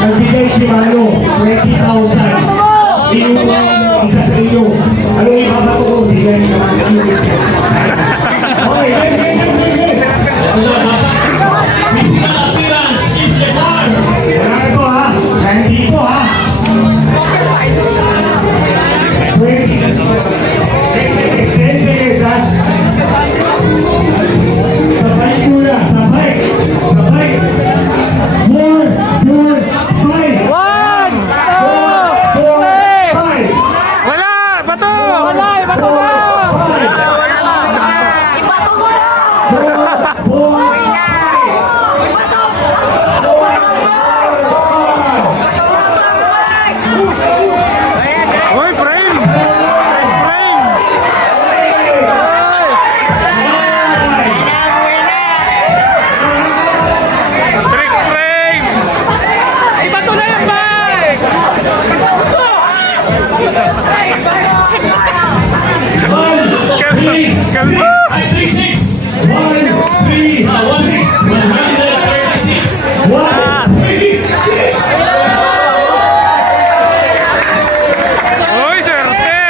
Nagbigay si Mano, 20,000. Yung isa sa inyo. Ano yung ibabato ko? Bigay naman sa inyo. Okay, Physical appearance is the bar. wala ito ha. Nandito ha. 10 seconds ha. Sabay muna, sabay. Sabay. 4, 5. 5. Wala! Bato! Wala! Bato na! Ibato mo na! Uy, frame! Frame! Trick frame! Ibato na yung bike! Kalma! 36. 136. 136. Uy, swerte!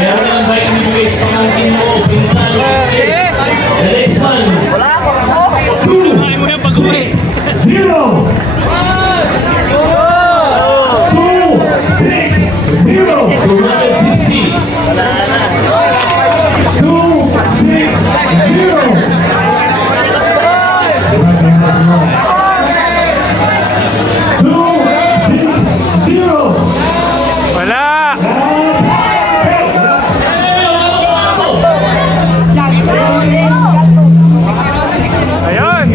Meron ng bike ni Luis, pamangkin mo, pinsan. The next one. 0. 260. 260. Wala! Ayun!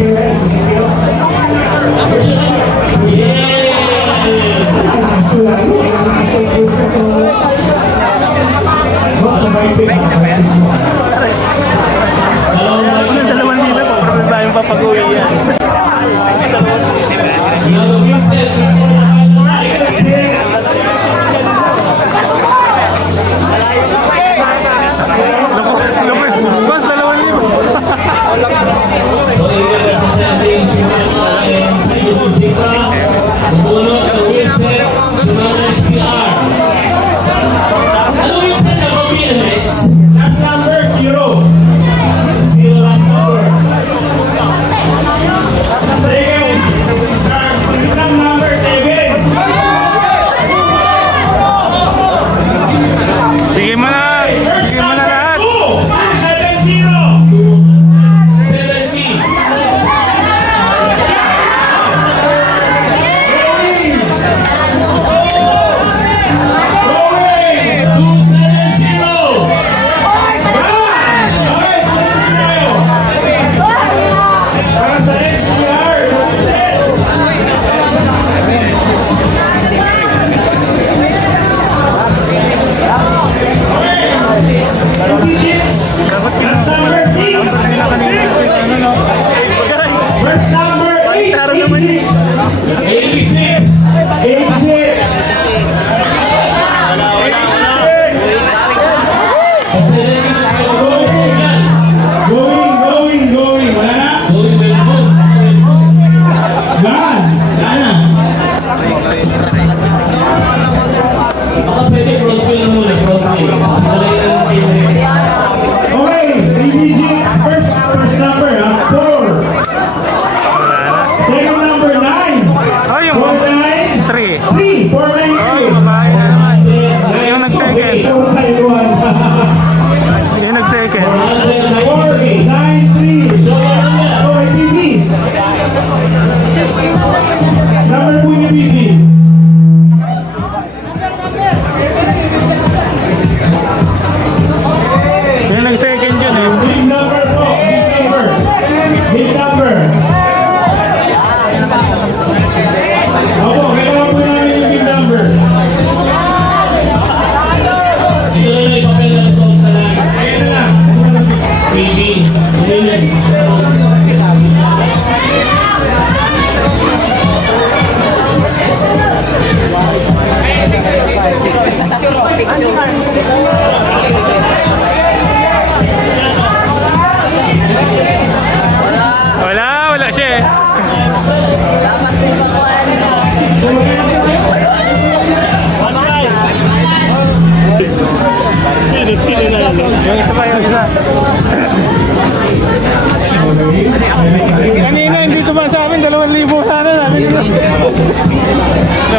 Dalawang dito po, pero tayong papag-uwi yan. Yellow Vincent. Mas 2,000. So, i-representing Shimano and Sayun Zika. Pumunod ang Vincent, Shimano XCR. Ano Vincent na BMX? Last number 0. Zero last number. Second. Number 7.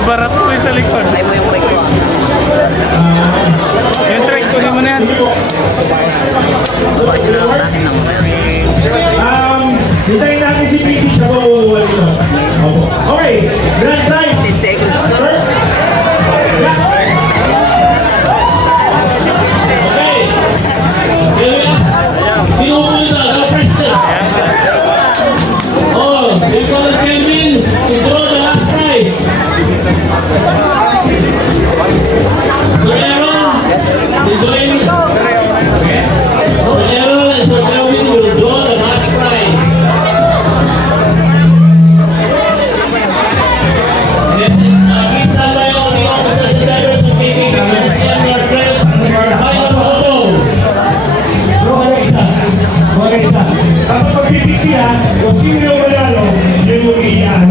Barat po yung sa likod. Ay mo yung bike ko. Yung track ko naman na yan. Baka nyo lang sa akin naman. Hintayin natin si Piti siya po uuwi ito. Okay, grand prize. 10 seconds. Okay. Elias, sino po ito? Go first step. Oh, you call it Kelvin to draw the last prize. Sir Aaron, join me. Sir Aaron and Sir Kelvin will draw the last prize. Yes, please stand by all the officers and drivers who may be representing our friends for our final photo. Okay, isa. Tapos pag pipiksi ha, kung sino yung manalo, yun yung iiyan.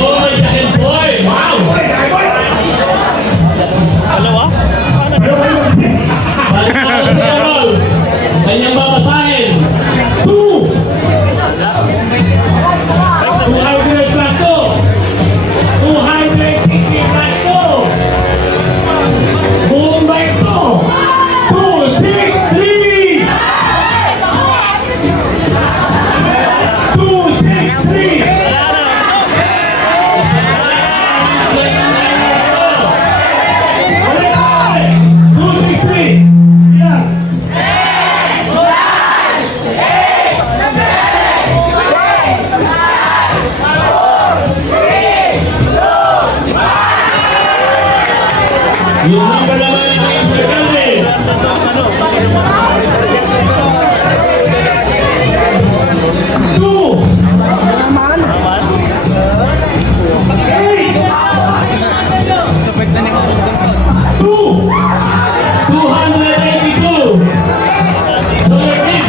Oh, my second boy! Wow! Dalawa? Balik si Errol. Kanyang babasahin. 200 plus 2. 260 plus 2. Buong bike to. 263. 263. Balik! 263. Yan. Yung number naman ay Sir Kelvin. Two. Eight. Two. 282.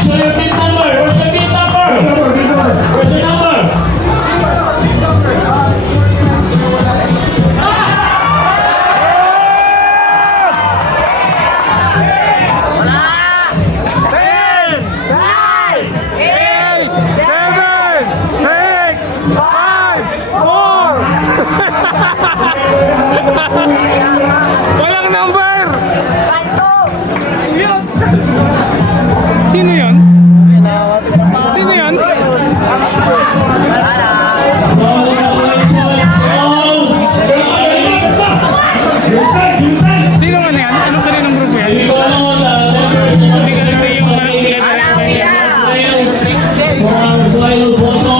Show your bid number. Where's your bid number? Where's your number? Walang number! Sino yun? Sino yun? Sino man yan? Anong kaninang grupo yan? Hindi ko alam kung members ng mga reservers ng mga players for our final photo.